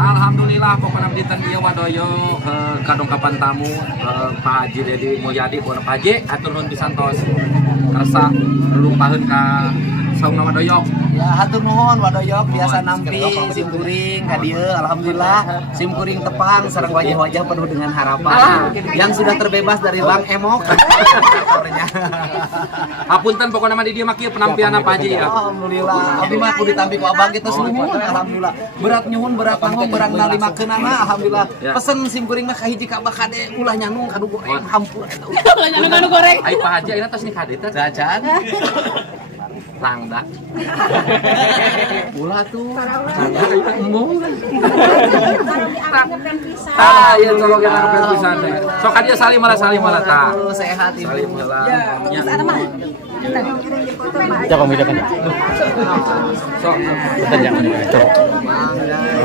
Alhamdulillah pokoknya di dia wadoyo kadongkapan tamu Pak Haji Dedi Mulyadi pun Pak Haji atur nuhun pisantos karsa lumpaheun ka saungna wadoyo. Ya hatur nuhun wadoyok biasa nampi simkuring ka dieu alhamdulillah simkuring tepang sareng wajah-wajah penuh dengan harapan yang sudah terbebas dari Bang Emok. Hapunten pokoknya mah di dia mah kieu penampianna Pak Haji ya. Alhamdulillah abdi mah kudu ditampi ku abang kitu nuhun alhamdullah. Berat nyuhun berat nanggung berat nalimakeunana alhamdullah. Pesen simkuring mah ka hiji ka abah kade ulah nyanung kadugo hampur eta. Ulah nyanung kanu goreng. Ai Pak Haji ayeuna tos nikah deui teh. Jajan. Langdak. Ulah tuh. Iya tolong kita ngepel pisan teh. Sok ka dieu salim malah tah. Sehat ibu. Salim heula. Terus ada mah. Jangan beda kan. Sok. Jangan.